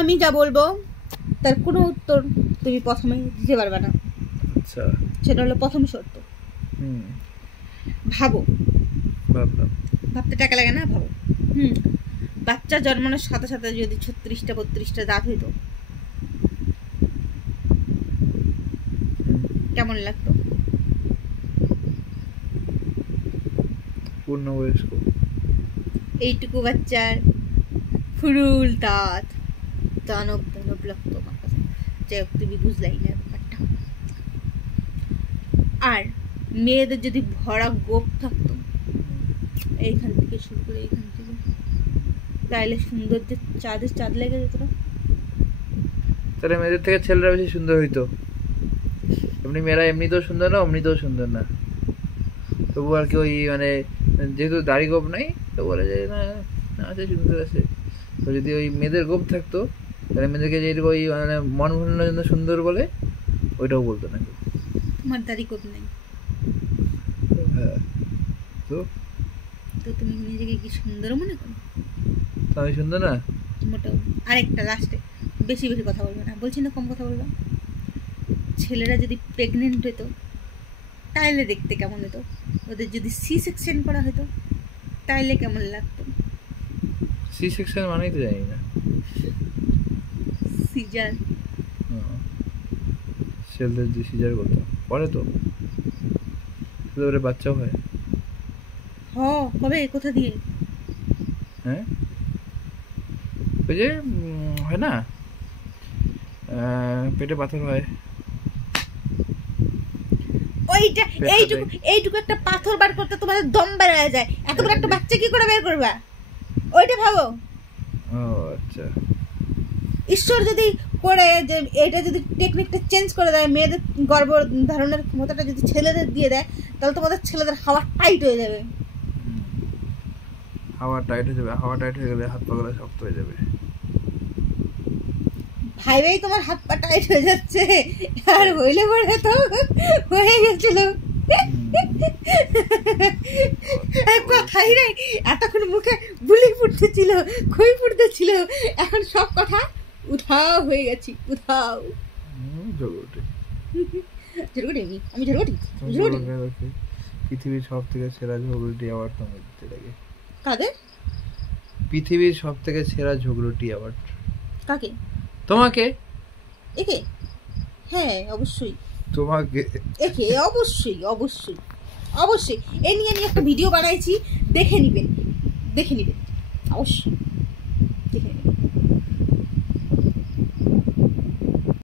আমি যা বলবো তার কোনো উত্তর তুমি প্রথমে দিতে পারবে না। আচ্ছা, সেটা হলো প্রথম শর্ত। ভাবো, ভাবলাম। ভাবতে টাকা লাগে না, ভাবো। বাচ্চা জন্মানোর সাথে সাথে যদি 36টা 32টা দাঁত হইতো কেমন লাগতো? পূর্ণবয়স্ক। এইটুকু বাচ্চার ফুরুল দাঁত, দানব দানব লাগতো আমার কাছে। যাই হোক, তুমি বুঝলাই না ব্যাপারটা। আর মেয়েদের যদি ভরা গোপ থাকতো এইখান থেকে শুরু করে এইখান থেকে, তাহলে সৌন্দর্যের চাঁদের চাঁদ লেগে যেত না? তাহলে মেয়েদের থেকে ছেলেরা বেশি সুন্দর হইতো। এমনি মেয়েরা এমনিতেও সুন্দর না, অমনিতেও সুন্দর না, তবু আর কি ওই মানে যেহেতু দাড়ি গোপ নাই তো বলে যে না আছে, সুন্দর আছে। তো যদি ওই মেয়েদের গোপ থাকতো তাহলে মেয়েদেরকে যেটুকু ওই মানে মন ভুলানোর জন্য সুন্দর বলে ওইটাও বলতো না। তোমার দাড়ি গোপ নাই, হ্যাঁ, তো তো তুমি নিজেকে কি সুন্দর মনে করো? আমি সুন্দর না মোটেও। আরেকটা লাস্টে, বেশি বেশি কথা বলবে না, বলছি না কম কথা বলবে। ছেলেরা যদি প্রেগনেন্ট হতো তাইলে দেখতে কেমন হতো? ওদের যদি সি সেকশন করা হতো তাইলে কেমন লাগতো? সি সেকশন মানেই তো জানি না। সিজার। ছেলেদের যে সিজার করতো পরে তো ওরে বাচ্চাও হয়। কবে, কোথা দিয়ে? হ্যাঁ, ওই যে হয় না, পেটে পাথর হয়। ওইটা এইটুকু একটা পাথর বার করতে তোমাদের দম বেড়ে যায়, এত বড় একটা বাচ্চা কি করে বের করবা? ওইটা ভাবো। ও আচ্ছা, ঈশ্বর যদি করে যে এটা যদি টেকনিকটা চেঞ্জ করে দেয়, মেয়েদের গর্ভ ধারণের ক্ষমতাটা যদি ছেলেদের দিয়ে দেয়, তাহলে তোমাদের ছেলেদের হাওয়া টাইট হয়ে যাবে। হাওয়া টাইট হয়ে যাবে, হাওয়া টাইট হয়ে গেলে হাত পা গুলো শক্ত হয়ে যাবে। ভাইবেই তোমার হাত পা টাইট হয়ে যাচ্ছে, আর হইলে পরে তো হয়ে গেছিল। কথাই নাই, এতক্ষণ মুখে বুলি ফুটতেছিল, খই ফুটতেছিল, এখন সব কথা উধাও হয়ে গেছি, উধাও। আমি ঝগড়াটি পৃথিবীর সব থেকে সেরা ঝগড়াটি অ্যাওয়ার্ড তোমাকে দিতে লাগে। কাদের? পৃথিবীর সব থেকে সেরা ঝগড়াটি অ্যাওয়ার্ড কাকে? তোমাকে। একে? হ্যাঁ অবশ্যই তোমাকে, একে অবশ্যই অবশ্যই অবশ্যই। এ নিয়ে একটা ভিডিও বানাইছি, দেখে নিবেন অবশ্যই।